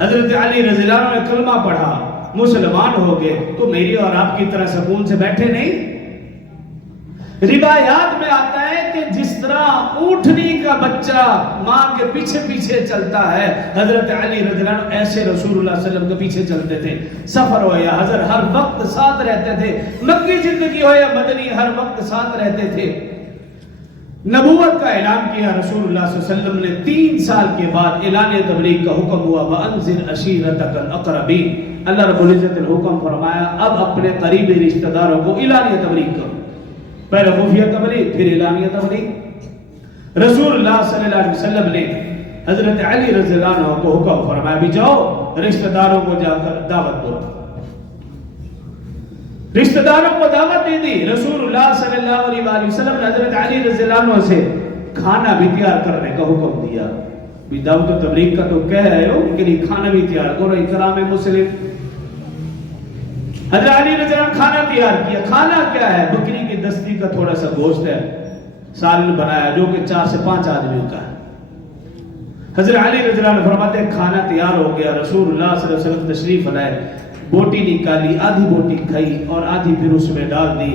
حضرت علی رضی اللہ عنہ نے کلمہ پڑھا، مسلمان ہو گئے، تو میری اور آپ کی طرح سکون سے بیٹھے نہیں؟ روایات میں آتا ہے کہ جس طرح اونٹنی کا بچہ ماں کے پیچھے پیچھے چلتا ہے، حضرت علی رضی اللہ عنہ ایسے رسول اللہ صلی اللہ علیہ وسلم کے پیچھے چلتے تھے. سفر ہو یا حضر ہر وقت ساتھ رہتے تھے، مکی زندگی ہو یا مدنی ہر وقت ساتھ رہتے تھے. نبوت کا اعلان کیا رسول اللہ صلی اللہ علیہ وسلم نے. 3 سال کے بعد اعلان تبلیغ کا حکم ہوا، وَأَنذِرْ عَشِيرَتَكَ الْأَقْرَبِينَ. اللہ رب العزت نے حکم فرمایا اب اپنے قریبی رشتہ داروں کو اعلان تبلیغ کرو. پہلے خفیہ تبلیغ، پھر اعلانیہ تبلیغ. رسول اللہ صلی اللہ علیہ وسلم نے حضرت علی رضی اللہ عنہ کو حکم فرمایا بھی جاؤ رشتہ داروں کو جا کر دعوت دو. رشتہ داروں کو دعوت دے دی. رسول اللہ صلی اللہ علیہ وسلم نے حضرت علی رضی اللہ عنہ سے کھانا بھی تیار کرنے کا حکم دیا. بھی دعوت و تبلیغ کا تو کہہ رہے ہو کہ نہیں، کھانا بھی تیار کرو. اکرام مسلم. حضرت علی رضی اللہ عنہ کھانا تیار کیا. کھانا کیا ہے؟ بکری کی دستی کا تھوڑا سا گوشت ہے، سالن بنایا جو کہ 4 سے 5 آدمیوں کا ہے. حضرت علی رضی اللہ عنہ فرماتے ہیں کھانا تیار ہو گیا. رسول اللہ صلی اللہ علیہ وسلم تشریف لائے، بوٹی نکالی، آدھی بوٹی کھائی اور آدھی پھر اس میں ڈال دی.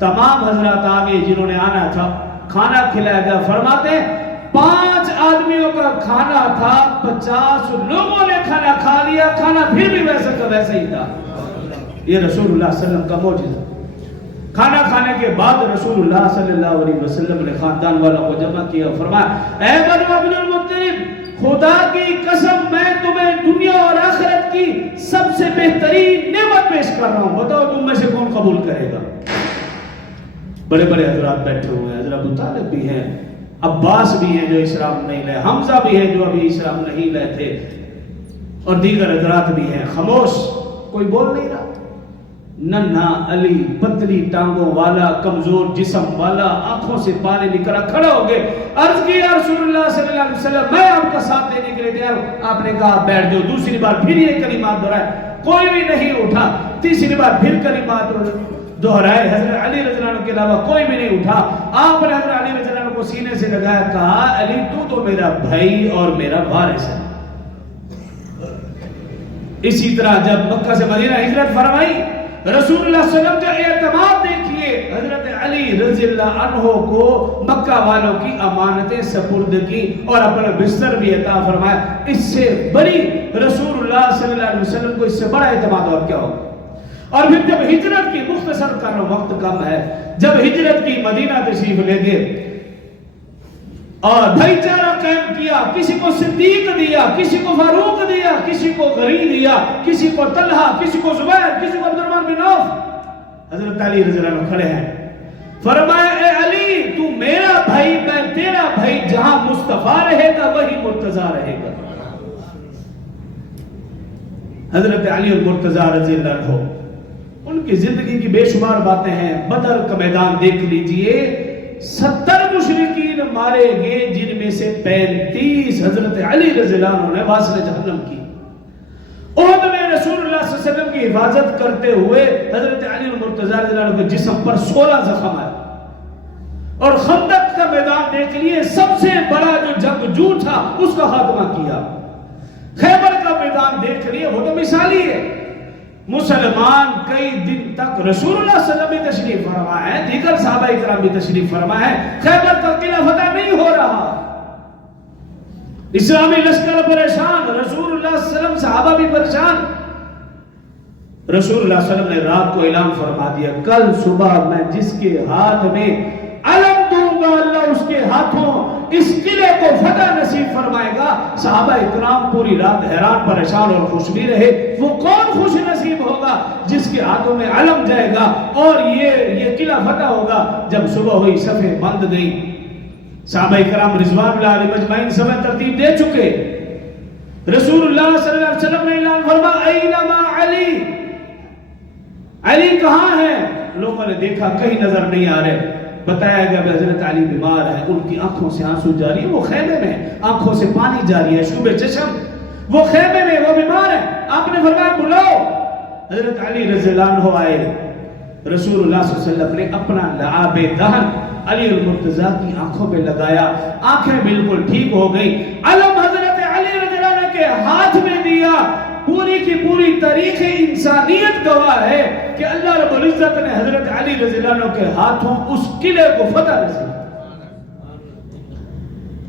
تمام حضرات آگے جنہوں نے آنا تھا، کھانا کھلایا گیا. فرماتے ہیں 5 آدمیوں کا کھانا تھا، 50 لوگوں نے کھانا کھا لیا. کھانا پھر بھی ویسے کا ویسے ہی تھا. یہ رسول اللہ صلی اللہ علیہ وسلم کا معجزہ. کھانا کھانے کے بعد رسول اللہ صلی اللہ علیہ وسلم نے خاندان والوں کو جمع کیا، فرمایا اے بنو عبد المطلب، خدا کی قسم میں تمہیں دنیا اور آخرت کی سب سے بہترین نعمت پیش کر رہا ہوں، بتاؤ تم میں سے کون قبول کرے گا؟ بڑے بڑے حضرات بیٹھے ہوئے ہیں. حضرت ابو طالب بھی ہیں، عباس بھی ہیں جو اسلام نہیں لائے، حمزہ بھی ہیں جو ابھی اسلام نہیں لائے تھے، اور دیگر حضرات بھی ہیں. خاموش، کوئی بول نہیں رہا. ننھا علی پتلی ٹانگوں والا، کمزور جسم والا، آنکھوں سے پانی نکلا، کھڑا ہو گئے. عرض کی یا رسول اللہ صلی اللہ علیہ وسلم میں آپ کا ساتھ دینے کے لیے تیار ہوں. آپ نے کہا بیٹھ جاؤ. دوسری بار پھر یہ کلمات دہرائے، کوئی بھی نہیں اٹھا. تیسری بار پھر کلمات دہرائے، حضرت علی رضی اللہ عنہ کے علاوہ کوئی بھی نہیں اٹھا. آپ نے حضرت علی رضی اللہ عنہ کو سینے سے لگایا، کہا علی تو میرا بھائی اور میرا وارث ہے. اسی طرح جب مکہ سے مدینہ ہجرت فرمائی، رسول اللہ صلی اللہ علیہ وسلم کا اعتماد دیکھیے. حضرت علی رضی اللہ عنہ کو مکہ والوں کی امانتیں سپرد کی اور اپنا بستر بھی عطا فرمایا. اس سے بڑی رسول اللہ صلی اللہ علیہ وسلم کو اس سے بڑا اعتماد اور کیا ہوگا؟ اور پھر جب ہجرت کی، مختصر کر رہا ہوں وقت کم ہے، جب ہجرت کی مدینہ تشریف لے گئے اور بھائی چارہ قائم کیا، کسی کو صدیق دیا، کسی کو فاروق دیا، کسی کو غری دیا، کسی کو طلحہ، کسی کو زبیر، کسی کو عبدالرحمن بن عوف. حضرت علی رضی اللہ عنہ کھڑے ہیں، فرمایا اے علی تو میرا بھائی، میں تیرا بھائی. جہاں مصطفیٰ رہے گا وہی مرتضیٰ رہے گا. حضرت علی المرتضیٰ رضی اللہ عنہ، ان کی زندگی کی بے شمار باتیں ہیں. بدر کا میدان دیکھ لیجئے، 70 مشرکین مارے گئے، جن میں سے 35 حضرت علی رضی اللہ عنہ نے واصل جہنم کی. احد میں رسول اللہ صلی اللہ علیہ وسلم کی حفاظت کرتے ہوئے حضرت علی المرتضیٰ رضی اللہ عنہ کے جسم پر 16 زخم آئے. اور خندق کا میدان دیکھ لیے، سب سے بڑا جو جنگجو تھا اس کا خاتمہ کیا. خیبر کا میدان دیکھ لیے، وہ تو مثالی ہے. مسلمان کئی دن تک رسول اللہ صلی اللہ علیہ وسلم بھی تشریف فرما ہے، دیگر صحابہ اکرام بھی تشریف فرما ہے، خیبر کا قلعہ فتح نہیں ہو رہا. اسلامی لشکر پریشان، رسول اللہ صلی اللہ علیہ وسلم، صحابہ بھی پریشان. رسول اللہ صلی اللہ علیہ وسلم نے رات کو اعلان فرما دیا، کل صبح میں جس کے ہاتھ میں علم دوں گا اللہ اس کے ہاتھوں اس قلعے کو فتح نصیب فرمائے گا. صحابہ اکرام پوری رات حیران پریشان اور خوش بھی رہے. وہ کون خوش نصیب ہوگا جس کے ہاتھوں میں علم جائے گا اور یہ قلعہ فتح ہوگا. جب صبح ہوئی صفیں بند گئی، صحابہ اکرام رضوان اللہ علیہم اجمعین سمے ترتیب دے چکے. رسول اللہ صلی اللہ علیہ وسلم نے اعلان فرمایا اینما علی، علی کہاں ہے؟ لوگوں نے دیکھا کہیں نظر نہیں آ رہے. بتایا گیا کہ حضرت علی بیمار ہے، ان کی آنکھوں سے آنسو جاری ہے، وہ خیمے میں، آنکھوں سے پانی جاری ہے، شوب چشم، وہ خیمے میں، وہ بیمار ہے. آپ نے فرمایا بلاؤ. حضرت علی رضی اللہ عنہ آئے. رسول اللہ صلی اللہ علیہ وسلم نے اپنا لعاب دہن علی المرتضیٰ کی آنکھوں پہ لگایا، آنکھیں بالکل ٹھیک ہو گئی. علم حضرت علی رضی اللہ عنہ کے ہاتھ میں دیا. پوری کی پوری تاریخ انسانیت گواہ ہے کہ اللہ رب العزت نے حضرت علی رضی اللہ عنہ کے ہاتھوں اس قلعے کو فتح نصیب.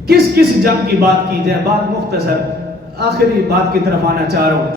کس کس جنگ کی بات کی جائے؟ بات مختصر، آخری بات کی طرف آنا چاہ رہا ہوں.